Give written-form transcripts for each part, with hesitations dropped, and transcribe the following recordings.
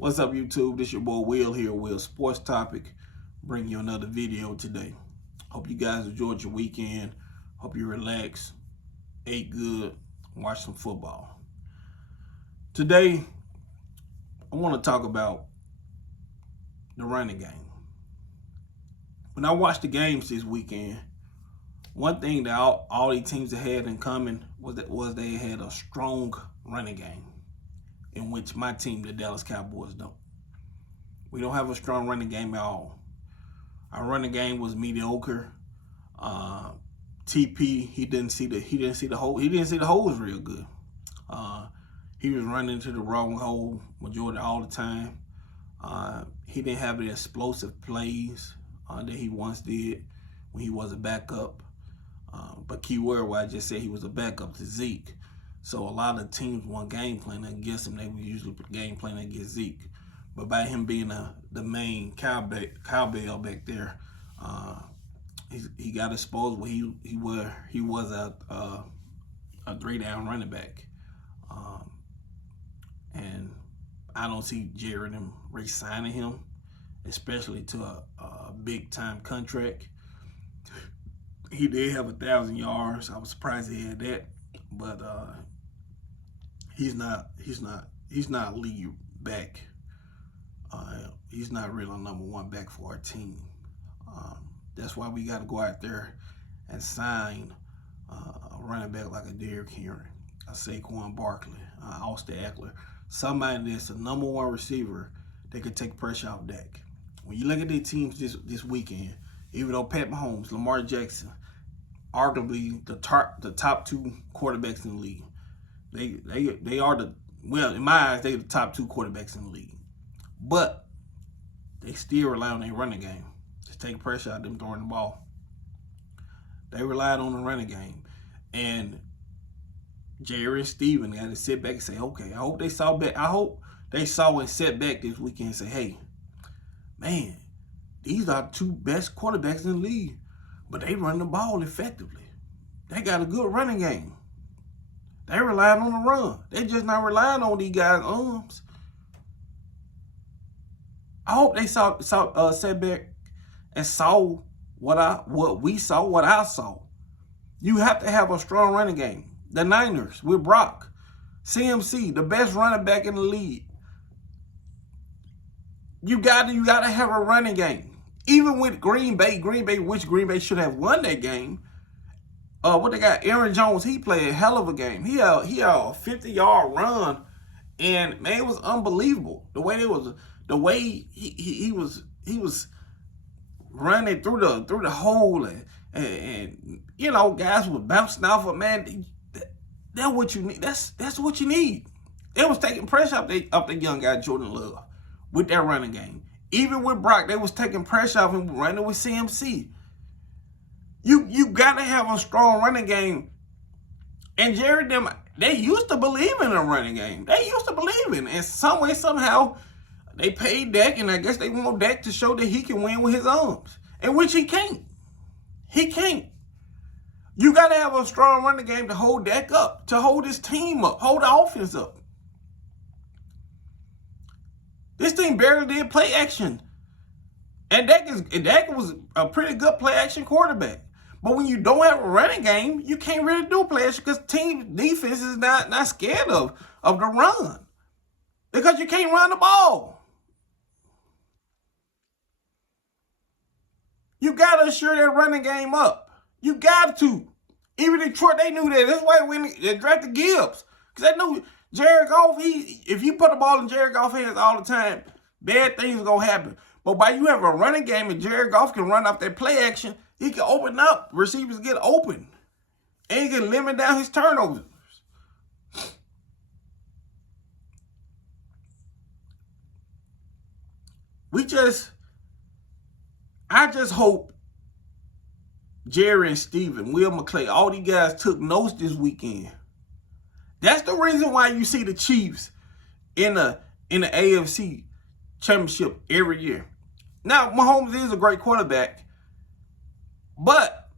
What's up, YouTube? This your boy Will here, Will Sports Topic. Bring you another video today. Hope you guys enjoyed your weekend. Hope you relaxed, ate good, watched some football. Today, I want to talk about the running game. When I watched the games this weekend, one thing that all these teams had in common was they had a strong running game, in which my team, the Dallas Cowboys, don't. We don't have a strong running game at all. Our running game was mediocre. TP, he didn't see the holes real good. He was running into the wrong hole majority all the time. He didn't have the explosive plays that he once did when he was a backup. But key word where I just said he was a backup to Zeke. So a lot of teams want game plan against him. They would usually put game plan against Zeke. But by him being the main cowbell back there, he got exposed where he was a 3-down running back. And I don't see Jared him re-signing him, especially to a big-time contract. He did have 1,000 yards. I was surprised he had that, but he's not lead back. He's not really a number one back for our team. That's why we got to go out there and sign a running back like a Derrick Henry, a Saquon Barkley, Austin Eckler, somebody that's a number one receiver that could take pressure off Dak. When you look at the teams this weekend, even though Pat Mahomes, Lamar Jackson, arguably the top two quarterbacks in the league, they are in my eyes, they're the top two quarterbacks in the league. But they still rely on their running game to take pressure out of them throwing the ball. They relied on the running game. And Jerry and Steven got to sit back and say, okay, I hope they saw and set back this weekend and say, hey, man, these are the two best quarterbacks in the league, but they run the ball effectively. They got a good running game. They relying on the run. They just not relying on these guys' arms. I hope they saw setback and saw what I saw. You have to have a strong running game. The Niners with Brock, CMC, the best running back in the league. You gotta have a running game. Even with Green Bay, which Green Bay should have won that game. What they got? Aaron Jones, he played a hell of a game. He had a 50-yard run, and man, it was unbelievable. The way he was running through the hole, and you know, guys were bouncing off of, man. That's what you need. That's what you need. They was taking pressure off the young guy Jordan Love with that running game. Even with Brock, they was taking pressure off him running with CMC. You gotta have a strong running game. And Jared, they used to believe in a running game. They used to believe in it. And some way, somehow, they paid Dak, and I guess they want Dak to show that he can win with his arms, in which he can't. He can't. You got to have a strong running game to hold Dak up, to hold his team up, hold the offense up. This team barely did play action. And Dak was a pretty good play action quarterback. But when you don't have a running game, you can't really do play action because team defense is not scared of the run. Because you can't run the ball. You got to assure that running game up. You got to. Even Detroit, they knew that. That's why when they drafted Gibbs. Because they knew Jared Goff, if you put the ball in Jared Goff's hands all the time, bad things are going to happen. But by you have a running game and Jared Goff can run off that play action, he can open up. Receivers get open. And he can limit down his turnovers. I just hope Jerry and Steven, Will McClay, all these guys took notes this weekend. That's the reason why you see the Chiefs in the AFC Championship every year. Now, Mahomes is a great quarterback, but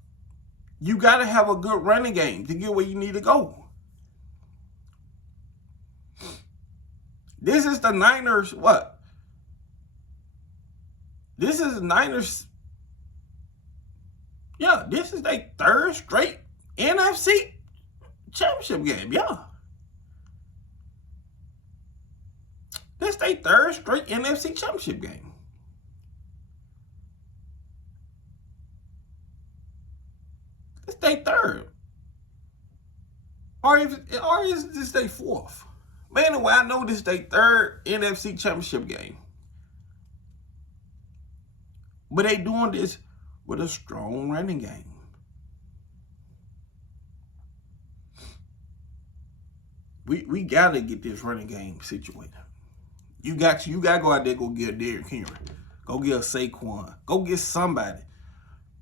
you got to have a good running game to get where you need to go. This is the Niners, what? This is the Niners. Yeah, this is their third straight NFC championship game. Yeah. This is their third straight NFC championship game. It's their third. Or is this their fourth? But anyway, I know this is their third NFC championship game. But they doing this with a strong running game. We gotta get this running game situated. You got to go out there, go get a Derrick Henry, go get a Saquon, go get somebody,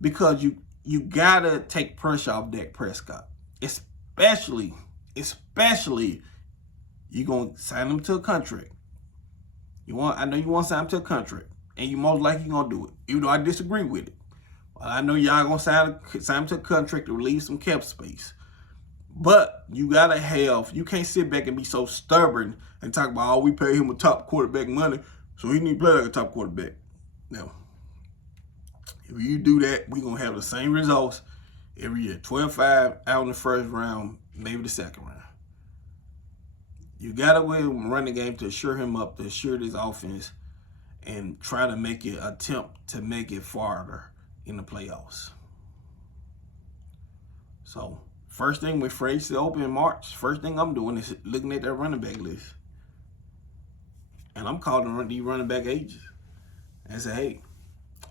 because you gotta take pressure off Dak Prescott, especially you gonna sign him to a contract. I know you want to sign him to a contract, and you most likely gonna do it, even though I disagree with it. Well, I know y'all gonna sign him to a contract to relieve some cap space. But you gotta you can't sit back and be so stubborn and talk about, oh, we pay him a top quarterback money, so he need to play like a top quarterback. Now, if you do that, we're gonna have the same results every year. 12-5 out in the first round, maybe the second round. You gotta run the game to assure him up, to assure this offense, and try to attempt to make it farther in the playoffs. So, first thing with free agency open in March, first thing I'm doing is looking at that running back list. And I'm calling these running back agents and say, hey,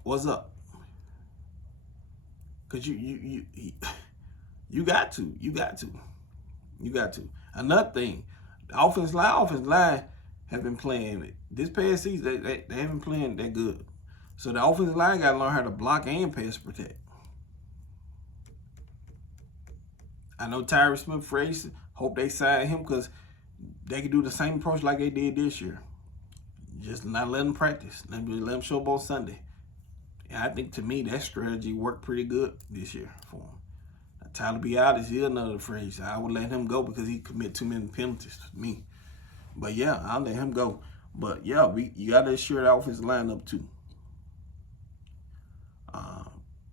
what's up? Because you got to. Another thing, the offensive line have been playing this past season. They haven't been playing that good. So the offensive line got to learn how to block and pass protect. I know Tyree Smith phrase, hope they sign him because they can do the same approach like they did this year. Just not let them practice. Let them show up on Sunday. And I think, to me, that strategy worked pretty good this year for him. Now, Tyler Biadasz is another phrase. I would let him go because he commit too many penalties to me. But, yeah, I'll let him go. But, yeah, you got to assure the offensive lineup, too.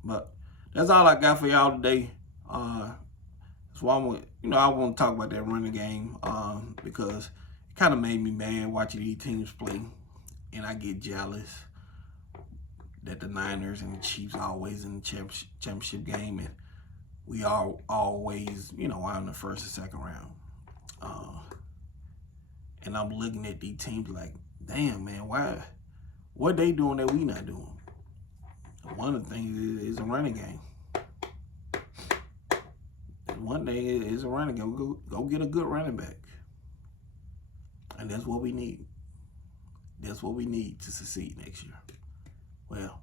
But that's all I got for y'all today. That's why I want to talk about that running game because it kind of made me mad watching these teams play, and I get jealous that the Niners and the Chiefs are always in the championship game, and we are always, out in the first and second round. And I'm looking at these teams like, damn, man, what they doing that we not doing? One of the things is a running game. One day is a running game. Go get a good running back. And that's what we need. That's what we need to succeed next year. Well,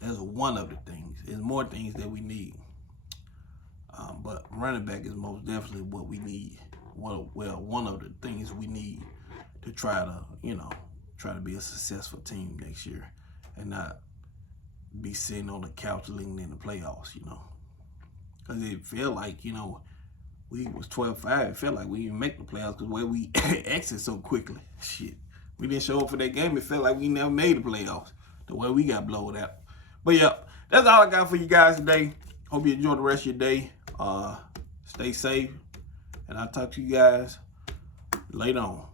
that's one of the things. There's more things that we need. But running back is most definitely what we need. One of the things we need to try to be a successful team next year and not be sitting on the couch leaning in the playoffs, Because it felt like, we was 12-5. It felt like we didn't make the playoffs because the way we exit so quickly. Shit. We didn't show up for that game. It felt like we never made the playoffs. The way we got blown out. But, yeah, that's all I got for you guys today. Hope you enjoy the rest of your day. Stay safe. And I'll talk to you guys later on.